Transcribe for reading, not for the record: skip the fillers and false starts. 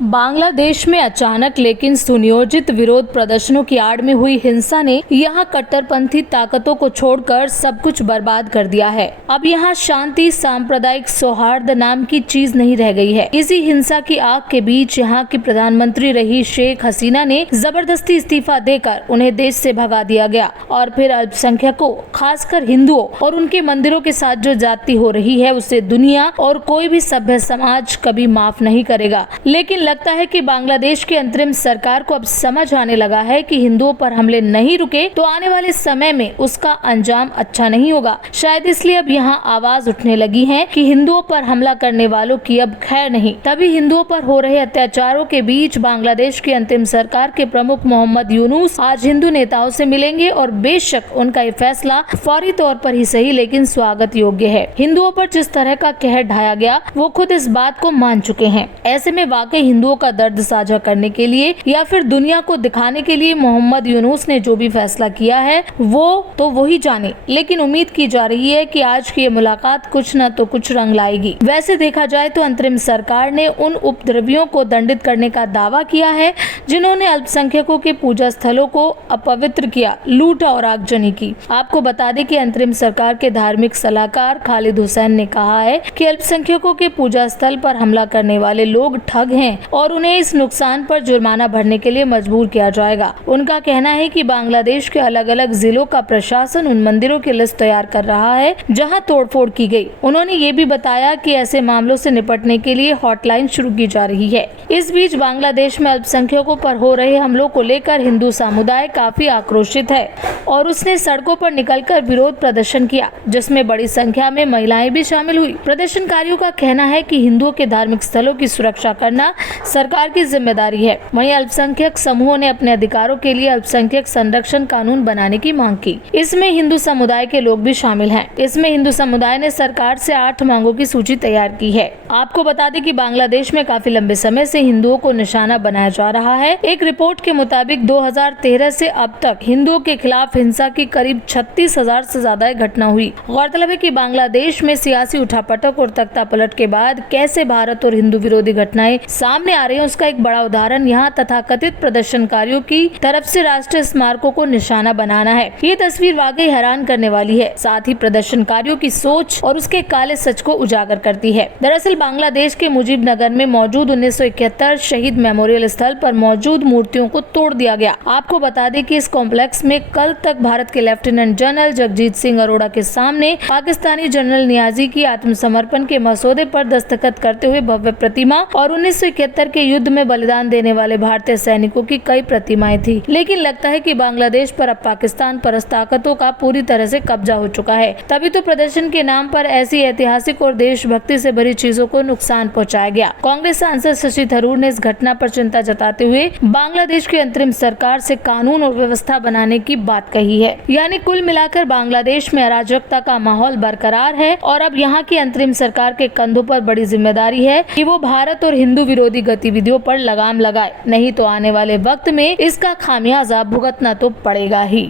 बांग्लादेश में अचानक लेकिन सुनियोजित विरोध प्रदर्शनों की आड़ में हुई हिंसा ने यहां कट्टरपंथी ताकतों को छोड़कर सब कुछ बर्बाद कर दिया है। अब यहां शांति, सांप्रदायिक सौहार्द नाम की चीज नहीं रह गई है। इसी हिंसा की आग के बीच यहां की प्रधानमंत्री रही शेख हसीना ने जबरदस्ती इस्तीफा देकर उन्हें देश से भगा दिया गया और फिर अल्पसंख्यकों, खासकर हिंदुओं और उनके मंदिरों के साथ जो जाति हो रही है उसे दुनिया और कोई भी सभ्य समाज कभी माफ नहीं करेगा। लेकिन लगता है कि बांग्लादेश की अंतरिम सरकार को अब समझ आने लगा है कि हिंदुओं पर हमले नहीं रुके तो आने वाले समय में उसका अंजाम अच्छा नहीं होगा। शायद इसलिए अब यहाँ आवाज उठने लगी है कि हिंदुओं पर हमला करने वालों की अब खैर नहीं। तभी हिंदुओं पर हो रहे अत्याचारों के बीच बांग्लादेश की अंतिम सरकार के प्रमुख मोहम्मद यूनुस आज हिंदू नेताओं से मिलेंगे और बेशक उनका ये फैसला फौरी तौर पर ही सही लेकिन स्वागत योग्य है। हिंदुओं पर जिस तरह का कहर ढाया गया वो खुद इस बात को मान चुके हैं। ऐसे में वाकई हिंदुओं का दर्द साझा करने के लिए या फिर दुनिया को दिखाने के लिए मोहम्मद यूनुस ने जो भी फैसला किया है वो ही जाने। लेकिन उम्मीद की जा रही है कि आज की ये मुलाकात कुछ न तो कुछ रंग लाएगी। वैसे देखा जाए तो अंतरिम सरकार ने उन उपद्रवियों को दंडित करने का दावा किया है जिन्होंने अल्पसंख्यकों के पूजा स्थलों को अपवित्र किया, लूटा और आगजनी की। आपको बता दें कि अंतरिम सरकार के धार्मिक सलाहकार खालिद हुसैन ने कहा है कि अल्पसंख्यकों के पूजा स्थल पर हमला करने वाले लोग ठग हैं और उन्हें इस नुकसान पर जुर्माना भरने के लिए मजबूर किया जाएगा। उनका कहना है कि बांग्लादेश के अलग अलग जिलों का प्रशासन उन मंदिरों की लिस्ट तैयार कर रहा है जहां तोड़फोड़ की गई। उन्होंने ये भी बताया कि ऐसे मामलों से निपटने के लिए हॉटलाइन शुरू की जा रही है। इस बीच बांग्लादेश में अल्पसंख्यकों पर हो रहे हमलों को लेकर हिंदू समुदाय काफी आक्रोशित है और उसने सड़कों पर निकलकर विरोध प्रदर्शन किया जिसमें बड़ी संख्या में महिलाएं भी शामिल हुई। प्रदर्शनकारियों का कहना है कि हिंदुओं के धार्मिक स्थलों की सुरक्षा करना सरकार की जिम्मेदारी है। वहीं अल्पसंख्यक समूहों ने अपने अधिकारों के लिए अल्पसंख्यक संरक्षण कानून बनाने की मांग की। इसमें हिंदू समुदाय के लोग भी शामिल हैं। इसमें हिंदू समुदाय ने सरकार से 8 मांगों की सूची तैयार की है। आपको बता दें कि बांग्लादेश में काफी लंबे समय से हिंदुओं को निशाना बनाया जा रहा है। एक रिपोर्ट के मुताबिक 2013 से अब तक हिंदुओं के खिलाफ हिंसा की करीब 36,000 से ज्यादा घटना हुई। गौरतलब है कि बांग्लादेश में सियासी उठापटक और तख्तापलट के बाद कैसे भारत और हिंदू विरोधी घटनाएं सामने आ रही है उसका एक बड़ा उदाहरण यहाँ तथाकथित प्रदर्शनकारियों की तरफ से राष्ट्रीय स्मारकों को निशाना बनाना है। ये तस्वीर वाकई हैरान करने वाली है, साथ ही प्रदर्शनकारियों की सोच और उसके काले सच को उजागर करती है। दरअसल बांग्लादेश के मुजीबनगर में मौजूद 1971 शहीद मेमोरियल स्थल पर मौजूद मूर्तियों को तोड़ दिया गया। आपको बता दें कि इस कॉम्प्लेक्स में कल तक भारत के लेफ्टिनेंट जनरल जगजीत सिंह अरोड़ा के सामने पाकिस्तानी जनरल नियाजी की आत्मसमर्पण के मसौदे पर दस्तखत करते हुए भव्य प्रतिमा और 1971 के युद्ध में बलिदान देने वाले भारतीय सैनिकों की कई प्रतिमाएं थी। लेकिन लगता है कि बांग्लादेश पर अब पाकिस्तान परस्त ताकतों का पूरी तरह से कब्जा हो चुका है। तभी तो प्रदर्शन के नाम पर ऐसी ऐतिहासिक और देशभक्ति से भरी चीजों को नुकसान पहुंचाया गया। कांग्रेस सांसद शशि थरूर ने इस घटना पर चिंता जताते हुए बांग्लादेश की अंतरिम सरकार से कानून और व्यवस्था बनाने की बात कही है। यानी कुल मिलाकर बांग्लादेश में अराजकता का माहौल बरकरार है और अब यहाँ की अंतरिम सरकार के कंधों पर बड़ी जिम्मेदारी है कि वो भारत और हिंदू विरोधी गतिविधियों पर लगाम लगाए, नहीं तो आने वाले वक्त में इसका खामियाजा भुगतना तो पड़ेगा ही।